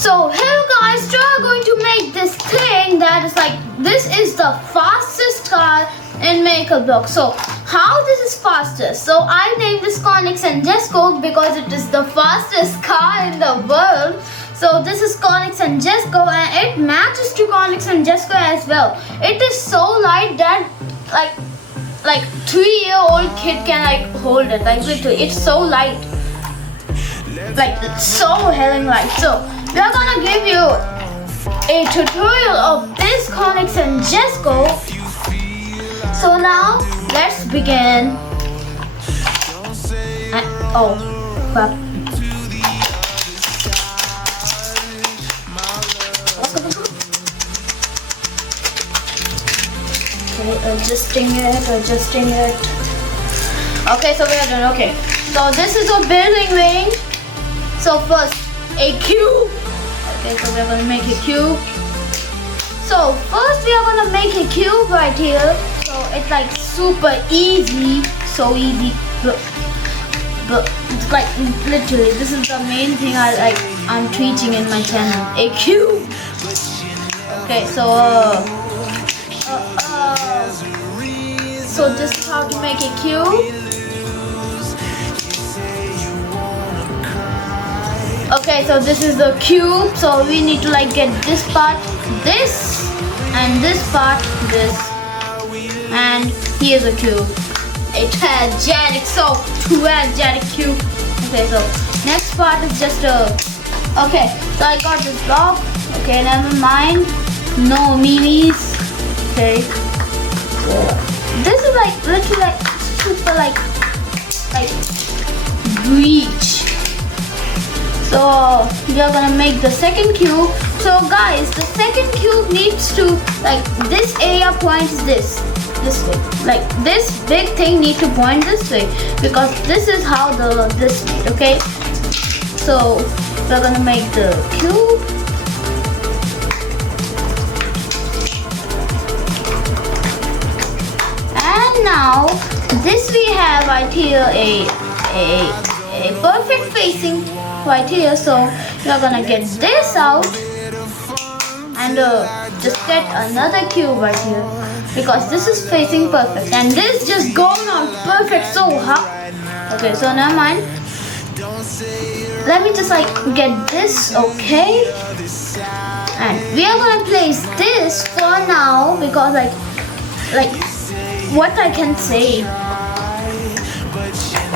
So hello guys, today we're going to make this thing that is like, this is the fastest car in Maker Block. So how this is fastest? So I named this Conix and Jesco because it is the fastest car in the world. So this is Conix and Jesco and it matches to Conix and Jesco as well. It is so light that like 3-year-old kid can like hold it, like literally it's so light, like it's so helling light. So we are gonna give you a tutorial of this Conix and Jesco. So now let's begin. Oh crap. Okay, adjusting it. Okay, so we are done. Okay, so this is a building range. So first, a cube. Okay, so we are gonna make a cube. So first we are gonna make a cube right here. So it's like super easy, so easy. But it's like literally, this is the main thing I'm teaching in my channel. A cube. Okay, so this is how to make a cube. Okay, so this is the cube. So we need to like get this part, this, and this part, this, and here's a cube. A gigantic, so gigantic cube. Okay, so next part is just a. Okay, so I got this block. Okay, never mind. No memes. Okay. This is like literally like super like breach. So we are gonna make the second cube. So guys, the second cube needs to like this area points this way. Like this big thing needs to point this way because this is how this made. Okay. So we're gonna make the cube. And now this we have right here a perfect facing right here. So we are gonna get this out and just get another cube right here because this is facing perfect and this just going on perfect. So how? Okay, so never mind. Let me just like get this. Okay, and we are gonna place this for now because like what I can say,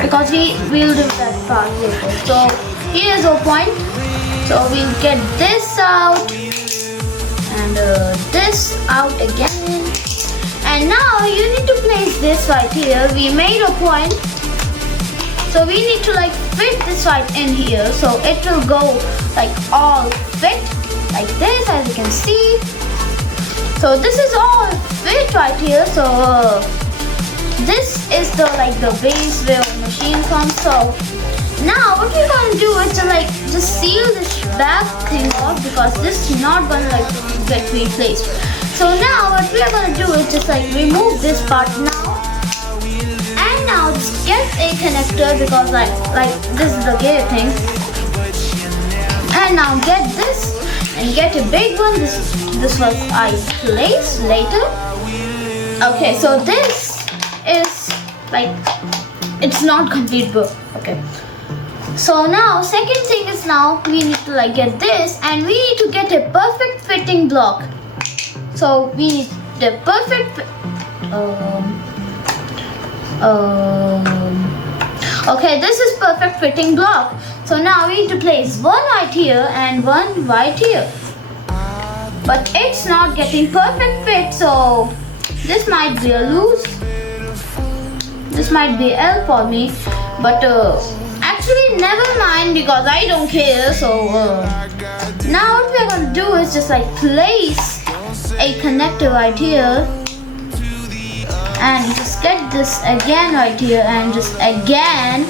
because we'll do that part later. So here's our point. So we'll get this out and this out again. And now you need to place this right here. We made a point. So we need to like fit this right in here. So it will go like all fit like this, as you can see. So this is all fit right here. So this is the base where the machine comes. So now what we're gonna do is to like just seal this back thing off because this is not gonna like get replaced. So now what we are gonna do is just like remove this part now, and now just get a connector because like this is the gear thing, and now get this and get a big one. This was I place later. Okay, so this is like it's not complete, but okay. So now second thing is now we need to like get this and we need to get a perfect fitting block. So we need the perfect okay, this is perfect fitting block. So now we need to place one right here and one right here, but it's not getting perfect fit. So this might be a loose, this might be L for me, but actually never mind because I don't care. So now what we're gonna do is just like place a connector right here and just get this again right here and just again.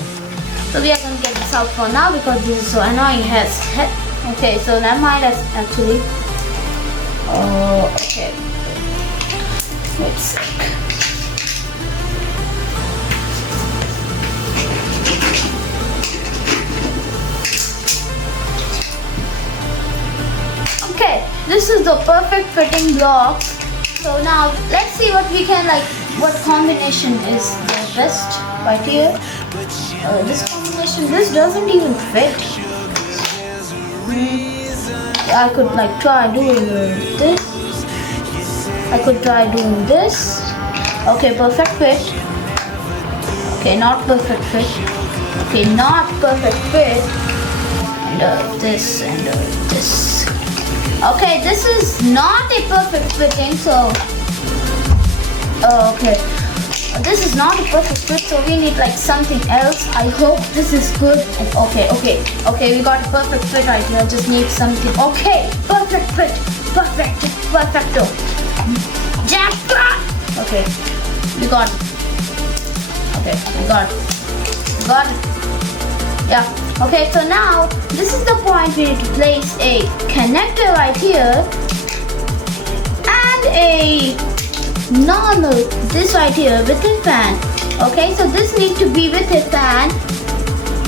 So we are gonna get this out for now because this is so annoying. Okay, so never mind. That's actually okay. Wait a sec. this is the perfect fitting blocks. So now let's see what we can what combination is the best right here. This combination, this doesn't even fit. I could try doing this. I could try doing this. Okay, perfect fit. Okay, not perfect fit. Okay, not perfect fit. And this and this. Okay, this is not a perfect fitting, so okay, this is not a perfect fit, so we need something else. I hope this is good. And okay, we got a perfect fit right here. Just need something. Okay, perfect fit, perfecto. Jackpot. Okay, we got it. Okay, we got it. Yeah. Okay, so now this is the point we need to place a connector right here and a normal this right here with a fan. Okay, so this needs to be with a fan.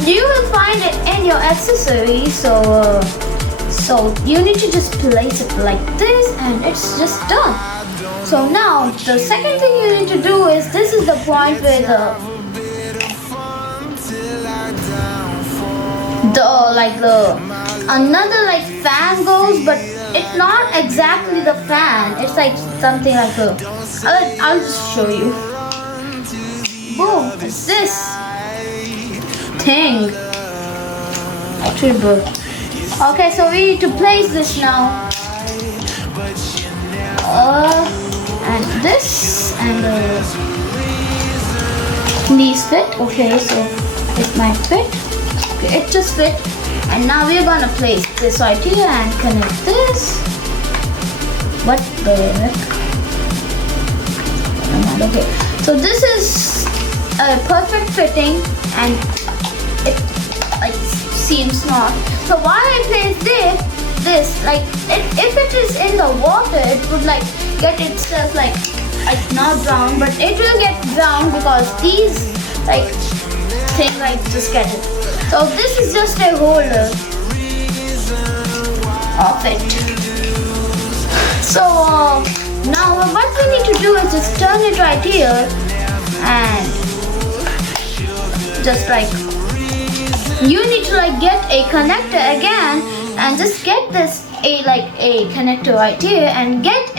You will find it in your accessories. So you need to just place it like this and it's just done. So now the second thing you need to do is this is the point where the another fan goes, but it's not exactly the fan. It's something like a. I'll just show you. Boom! It's this thing. Actually, bro. Okay, so we need to place this now. And this and these fit. Okay, so it might fit. Okay, it just fit. And now we're gonna place this right here and connect this. What the heck? Okay, so this is a perfect fitting and it seems not. So while I place this if it is in the water, it would get itself not drowned, but it will get drowned because these thing just get it. So this is just a holder of it. So now what we need to do is just turn it right here and just you need to get a connector again and just get this a connector right here and get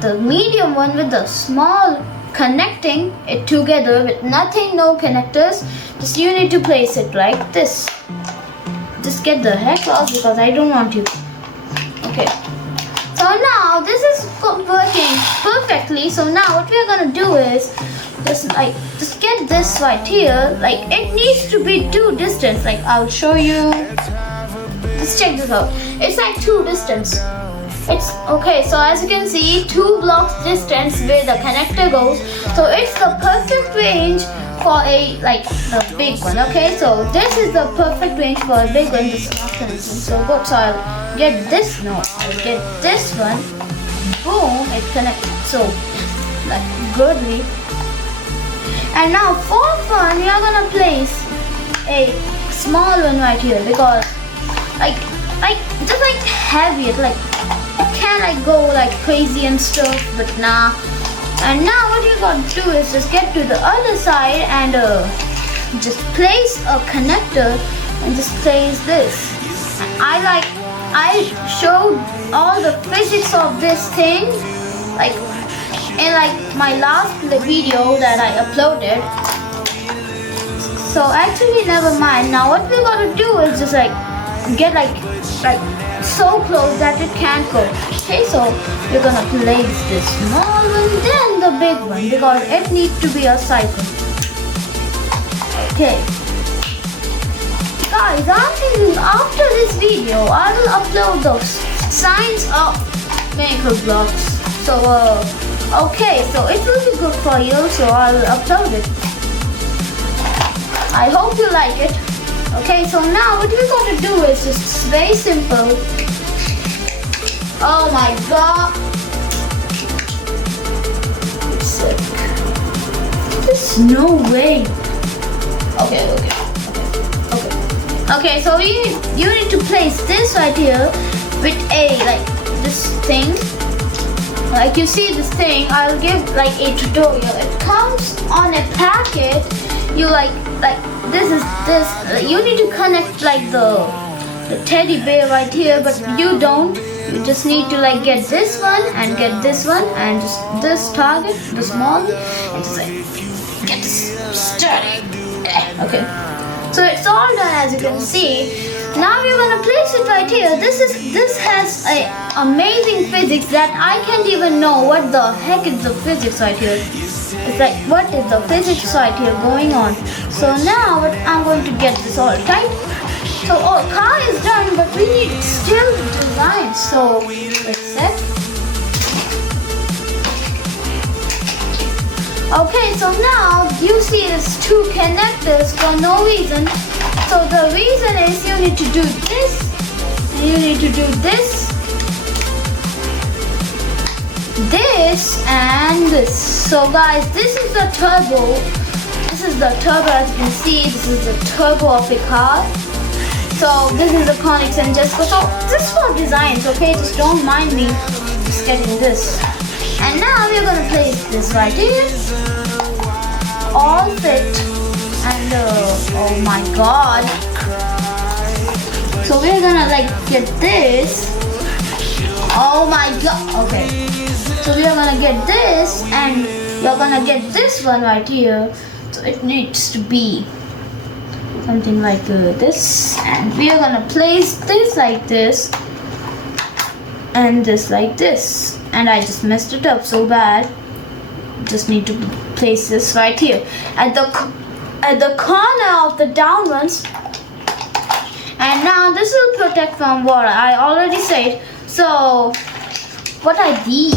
the medium one with the small connecting it together with no connectors. Just you need to place it like this. Just get the heck out because I don't want you. Okay. So now this is working perfectly. So now what we're gonna do is just get this right here. It needs to be two distance. I'll show you. Just check this out. It's two distance. It's okay, so as you can see, 2 blocks distance where the connector goes. So it's the perfect range for the big one. Okay, so this is the perfect range for a big one. This is not connected. So good. So I'll get this now. I'll get this one. Boom, it connected. So goodly. And now for fun, we are gonna place a small one right here because just heavy. It can go crazy and stuff, but nah. And now what you gotta do is just get to the other side and just place a connector and just place this. And I showed all the physics of this thing in my last video that I uploaded. So actually never mind. Now what we're gonna do is just get so close that it can't go. Okay, so we're gonna place this small one, then the big one because it needs to be a cycle. Okay, guys, I'm thinking after this video I will upload the science of miracle blocks. So okay, so it will be good for you, so I'll upload it. I hope you like it. Okay, so now what we're going to do is just very simple. Oh my god. Sick. There's no way. Okay, so you need to place this right here with a like this thing. Like you see this thing, I'll give like a tutorial. It comes on a packet. You like this is this. You need to connect like the teddy bear right here, but you don't. You just need to like get this one and get this one and just this target, the small one, and just like get this sturdy. Okay. So it's all done as you can see. Now we're gonna place it right here. This has a amazing physics that I can't even know what the heck is the physics right here. It's like what is the physics right here going on? So now I'm going to get this all tight. So car is done, but we need still design. So let's set. Okay, so now you see there's two connectors for no reason. So the reason is you need to do this, and you need to do this, and this. So guys, this is the turbo. This is the turbo, as you can see. This is the turbo of the car. So this is the conics and just so this is for designs, okay? Just don't mind me just getting this. And now we're gonna place this right here. All fit. And oh my god. So we're gonna like get this. Oh my god. Okay. So we are gonna get this and we're gonna get this one right here. So it needs to be something like this. And we are gonna place this like this. And this like this. And I just messed it up so bad. Just need to place this right here. At the corner of the down ones. And now this will protect from water. I already said. So what are these?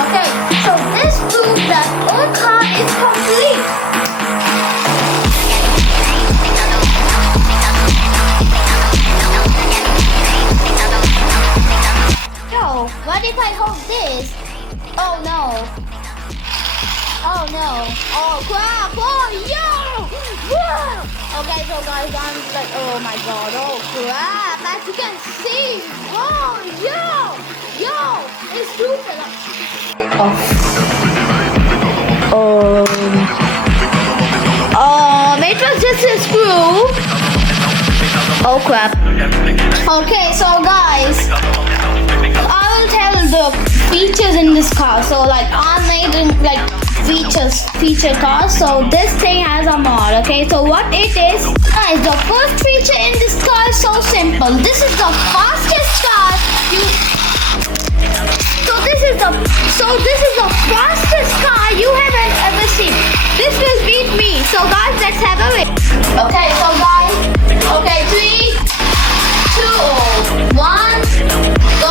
Okay, so this proves that our car is complete. Yo, what if I hold this? Oh no. Oh no. Oh crap. Oh yo. Whoa. Okay, so guys, I'm like, oh my god. Oh crap. As you can see. Oh yo. Yo. It's stupid. It was just a screw. Oh crap. Okay, so guys, I will tell the features in this car. So like I made in like feature car. So this thing has a mod. Okay, so what it is, guys, the first feature in this car is so simple. This is the fastest car this is the fastest car you have ever seen. This will beat me. So guys, let's have a wait. Okay, so guys, okay, 3, 2, 1, go.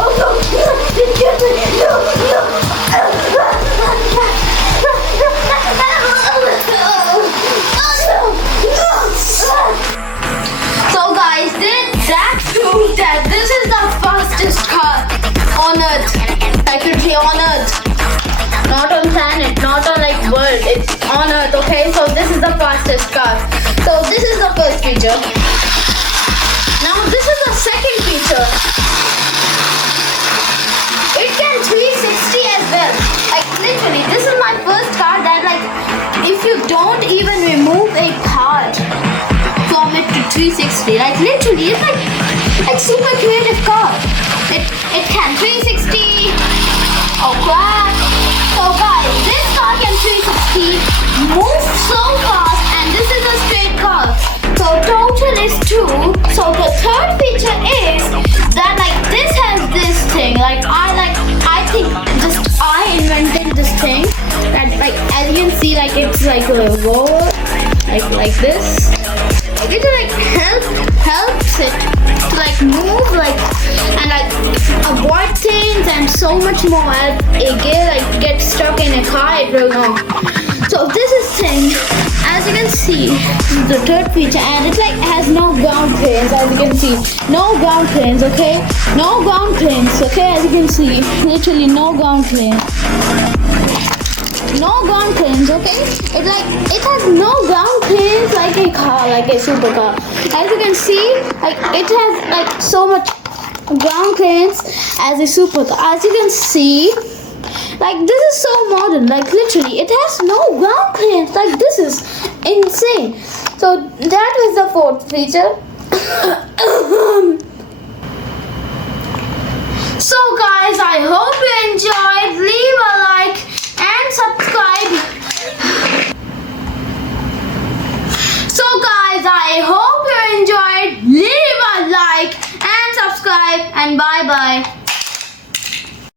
Oh no, excuse me, no. So guys, that proves that this is the fastest car on Earth. I could say on Earth. Not on planet, not on like world. It's on Earth, okay? So this is the fastest car. So this is the first feature. Now this is the second feature. It can 360 as well. Like literally, this is my first car that like if you don't even remove a part from it to 360, like literally it's like super creative car. It can 360. Oh crap. So guys, this car can 360, move so fast, and this is a straight car. So total is 2. So the third feature is that like this has this thing. Like I think I invented this thing that like as you can see, like it's like a roller, like this. It like helps it to like move and like avoid things and so much more. As a gear like gets stuck in a car, it will not. So this is thing, as you can see, the third feature, and it like has no ground clearance. As you can see, no ground clearance. Okay, no ground clearance. Okay, as you can see, literally no ground clearance. No ground clearance. clearance, okay? It has no ground clearance like a car, like a supercar. As you can see, like it has like so much ground clearance as a supercar. As you can see, like this is so modern, like literally it has no ground clearance. Like this is insane. So that was the fourth feature. So guys, I hope you enjoyed. Leave a like